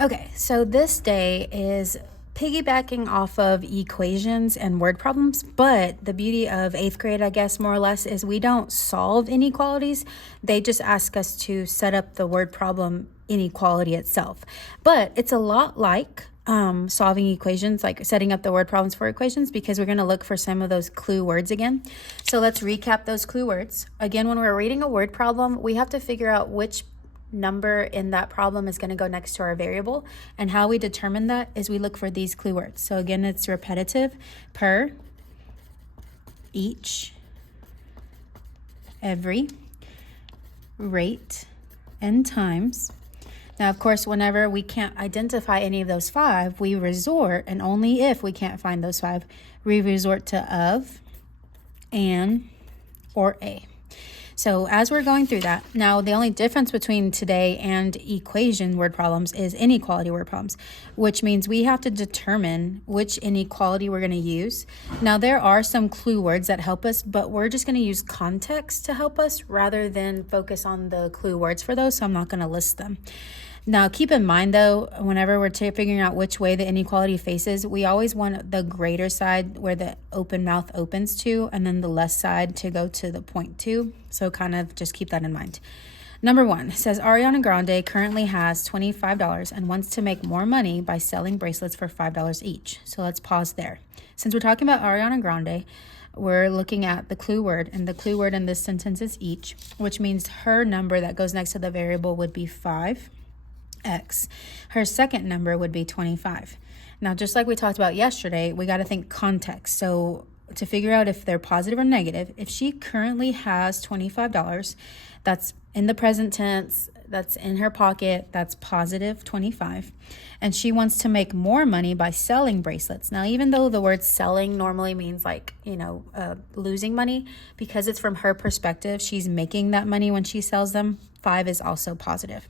Okay, so this day is piggybacking off of equations and word problems, but the beauty of 8th grade, I guess, more or less, is we don't solve inequalities. They just ask us to set up the word problem inequality itself. But it's a lot like solving equations, like setting up the word problems for equations, because we're going to look for some of those clue words again. So let's recap those clue words. Again, when we're reading a word problem, we have to figure out which number in that problem is going to go next to our variable, and how we determine that is we look for these clue words. So again, it's repetitive: per, each, every, rate, and times. Now, of course, whenever we can't identify any of those five, we resort, and only if we can't find those five, we resort to of, and, or a. So as we're going through that, now the only difference between today and equation word problems is inequality word problems, which means we have to determine which inequality we're going to use. Now there are some clue words that help us, but we're just going to use context to help us rather than focus on the clue words for those, so I'm not going to list them. Now, keep in mind, though, whenever we're figuring out which way the inequality faces, we always want the greater side where the open mouth opens to, and then the less side to go to the point to. So kind of just keep that in mind. Number one says Ariana Grande currently has $25 and wants to make more money by selling bracelets for $5 each. So let's pause there. Since we're talking about Ariana Grande, we're looking at the clue word, and the clue word in this sentence is each, which means her number that goes next to the variable would be 5. X. Her second number would be 25. Now, just like we talked about yesterday, we got to think context. So to figure out if they're positive or negative, if she currently has $25, that's in the present tense, that's in her pocket, that's positive 25. And she wants to make more money by selling bracelets. Now, even though the word selling normally means like, losing money, because it's from her perspective, she's making that money when she sells them, 5 is also positive.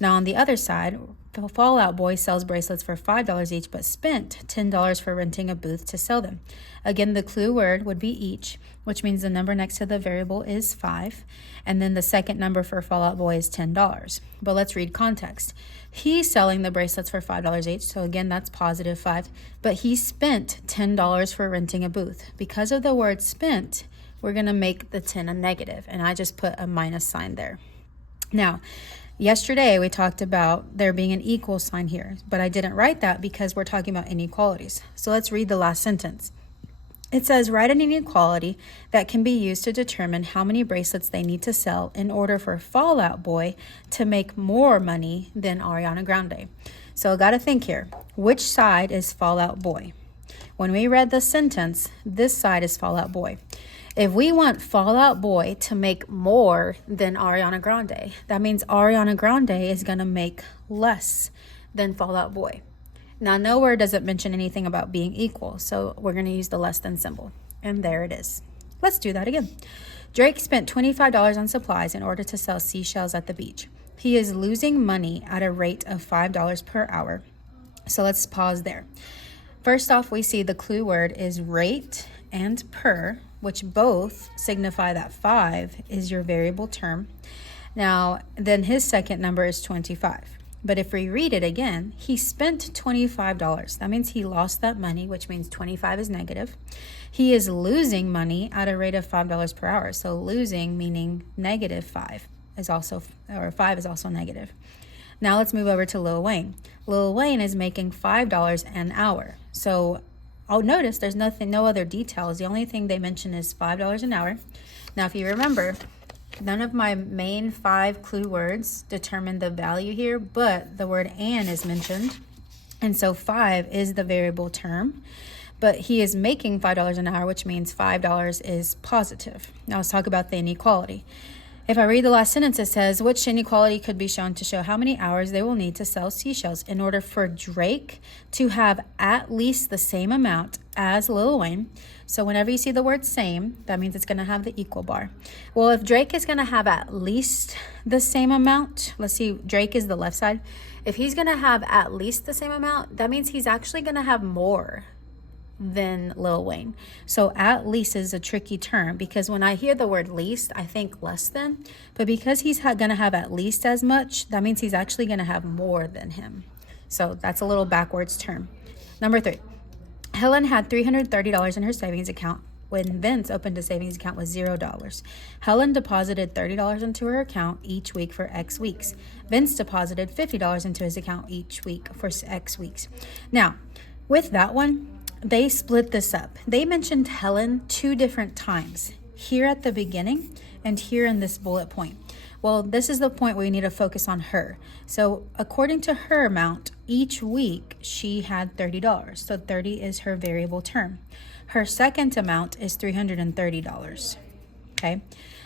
Now, on the other side, the Fall Out Boy sells bracelets for $5 each, but spent $10 for renting a booth to sell them. Again, the clue word would be each, which means the number next to the variable is 5, and then the second number for Fall Out Boy is $10. But let's read context. He's selling the bracelets for $5 each, so again, that's positive 5, but he spent $10 for renting a booth. Because of the word spent, we're going to make the 10 a negative, and I just put a minus sign there. Now, yesterday we talked about there being an equal sign here, but I didn't write that because we're talking about inequalities. So let's read the last sentence. It says, write an inequality that can be used to determine how many bracelets they need to sell in order for Fall Out Boy to make more money than Ariana Grande. So I got to think here. Which side is Fall Out Boy? When we read the sentence, this side is Fall Out Boy. If we want Fall Out Boy to make more than Ariana Grande, that means Ariana Grande is going to make less than Fall Out Boy. Now, nowhere does it mention anything about being equal, so we're going to use the less than symbol. And there it is. Let's do that again. Drake spent $25 on supplies in order to sell seashells at the beach. He is losing money at a rate of $5 per hour. So let's pause there. First off, we see the clue word is rate and per, which both signify that 5 is your variable term. Now, then his second number is 25. But if we read it again, he spent $25. That means he lost that money, which means 25 is negative. He is losing money at a rate of $5 per hour. So losing meaning negative 5 is also, or 5 is also negative. Now let's move over to Lil Wayne. Lil Wayne is making $5 an hour. So I'll notice there's no other details. The only thing they mention is $5 an hour. Now, if you remember, none of my main 5 clue words determine the value here, but the word "and" is mentioned. And so 5 is the variable term, but he is making $5 an hour, which means $5 is positive. Now let's talk about the inequality. If I read the last sentence, it says, which inequality could be shown to show how many hours they will need to sell seashells in order for Drake to have at least the same amount as Lil Wayne. So whenever you see the word same, that means it's going to have the equal bar. Well, if Drake is going to have at least the same amount, let's see, Drake is the left side. If he's going to have at least the same amount, that means he's actually going to have more than Lil Wayne. So at least is a tricky term, because when I hear the word least, I think less than. But because he's going to have at least as much, that means he's actually going to have more than him. So that's a little backwards term. Number 3, Helen had $330 in her savings account when Vince opened a savings account with $0. Helen deposited $30 into her account each week for X weeks. Vince deposited $50 into his account each week for X weeks. Now, with that one, they split this up. They mentioned Helen 2 different times, here at the beginning and here in this bullet point. Well, this is the point where we need to focus on her. So according to her amount, each week she had $30. So 30 is her variable term. Her second amount is $330. Okay.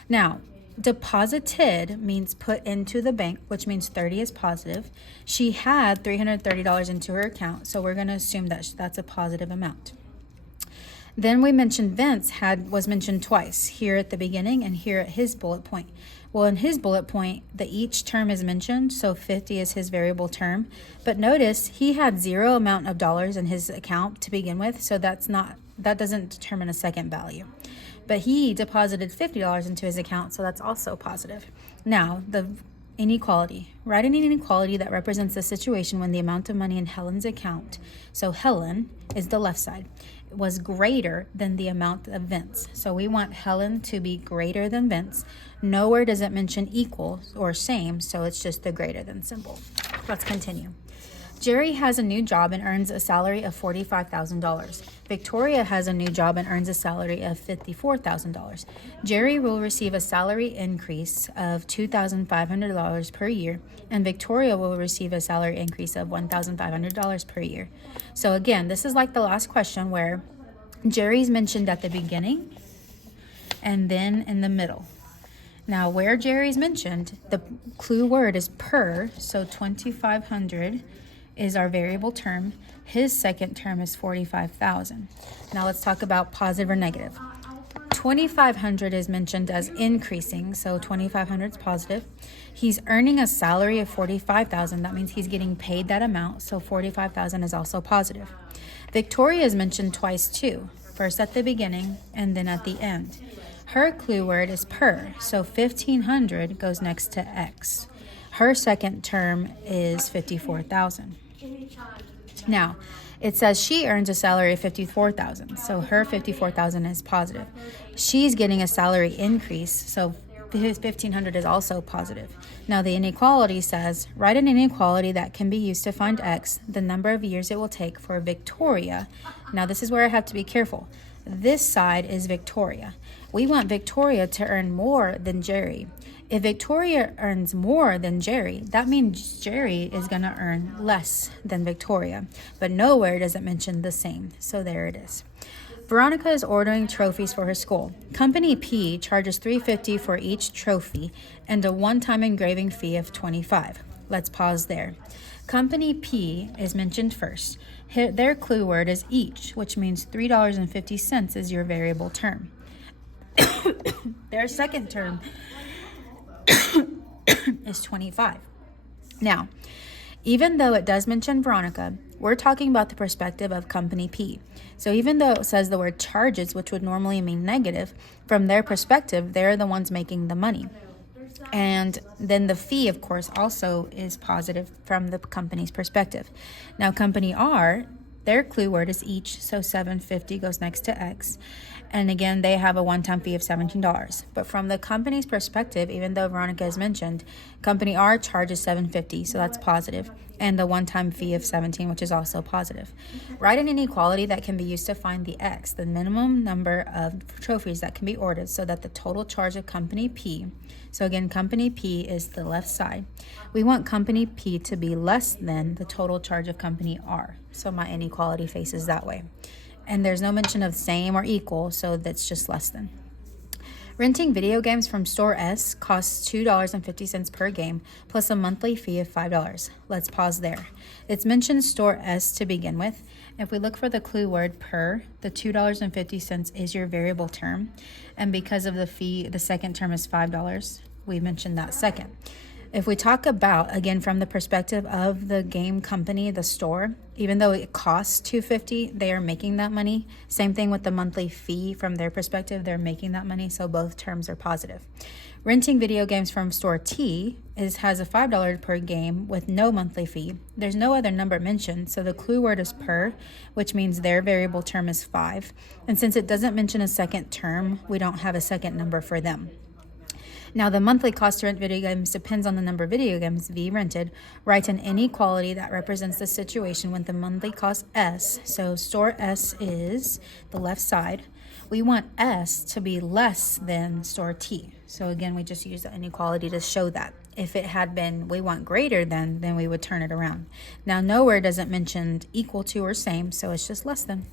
Now, deposited means put into the bank, which means 30 is positive. She had $330 into her account, so we're going to assume that that's a positive amount. Then we mentioned Vince was mentioned twice, here at the beginning and here at his bullet point. Well, in his bullet point, each term is mentioned, so 50 is his variable term. But notice he had 0 amount of dollars in his account to begin with, so that doesn't determine a second value. But he deposited $50 into his account, so that's also positive. Now, the inequality. Write an inequality that represents the situation when the amount of money in Helen's account, so Helen is the left side, was greater than the amount of Vince. So we want Helen to be greater than Vince. Nowhere does it mention equal or same, so it's just the greater than symbol. Let's continue. Jerry has a new job and earns a salary of $45,000. Victoria has a new job and earns a salary of $54,000. Jerry will receive a salary increase of $2,500 per year, and Victoria will receive a salary increase of $1,500 per year. So again, this is like the last question where Jerry's mentioned at the beginning and then in the middle. Now, where Jerry's mentioned, the clue word is per, so 2,500 is our variable term. His second term is 45,000. Now let's talk about positive or negative. 2,500 is mentioned as increasing, so 2,500 is positive. He's earning a salary of 45,000. That means he's getting paid that amount, so 45,000 is also positive. Victoria is mentioned twice too, first at the beginning and then at the end. Her clue word is per, so 1,500 goes next to X. Her second term is 54,000. Now, it says she earns a salary of 54,000, so her 54,000 is positive. She's getting a salary increase, so 1,500 is also positive. Now, the inequality says, write an inequality that can be used to find X, the number of years it will take for Victoria. Now, this is where I have to be careful. This side is Victoria. We want Victoria to earn more than Jerry. If Victoria earns more than Jerry, that means Jerry is going to earn less than Victoria. But nowhere does it mention the same. So there it is. Veronica is ordering trophies for her school. Company P charges $350 for each trophy and a one-time engraving fee of $25. Let's pause there. Company P is mentioned first. Their clue word is each, which means $3.50 is your variable term. Their second term is 25. Now, even though it does mention Veronica, we're talking about the perspective of Company P. So even though it says the word charges, which would normally mean negative, from their perspective, they're the ones making the money. And then the fee, of course, also is positive from the company's perspective. Now, Company R, their clue word is each, so $7.50 goes next to X. And again, they have a one-time fee of $17. But from the company's perspective, even though Veronica is mentioned, Company R charges $7.50, so that's positive, and the one-time fee of $17, which is also positive. Write an inequality that can be used to find the X, the minimum number of trophies that can be ordered, so that the total charge of Company P, so again, Company P is the left side. We want Company P to be less than the total charge of Company R, so my inequality faces that way. And there's no mention of same or equal, so that's just less than. Renting video games from Store S costs $2.50 per game, plus a monthly fee of $5. Let's pause there. It's mentioned Store S to begin with. If we look for the clue word per, the $2.50 is your variable term. And because of the fee, the second term is $5. We mentioned that second. If we talk about, again, from the perspective of the game company, the store, even though it costs $2.50, they are making that money. Same thing with the monthly fee from their perspective, they're making that money, so both terms are positive. Renting video games from store T has a $5 per game with no monthly fee. There's no other number mentioned, so the clue word is per, which means their variable term is 5. And since it doesn't mention a second term, we don't have a second number for them. Now, the monthly cost to rent video games depends on the number of video games V rented. Write an inequality that represents the situation with the monthly cost S. So store S is the left side. We want S to be less than store T. So again, we just use the inequality to show that. If it had been we want greater than, then we would turn it around. Now, nowhere does it mention equal to or same, so it's just less than.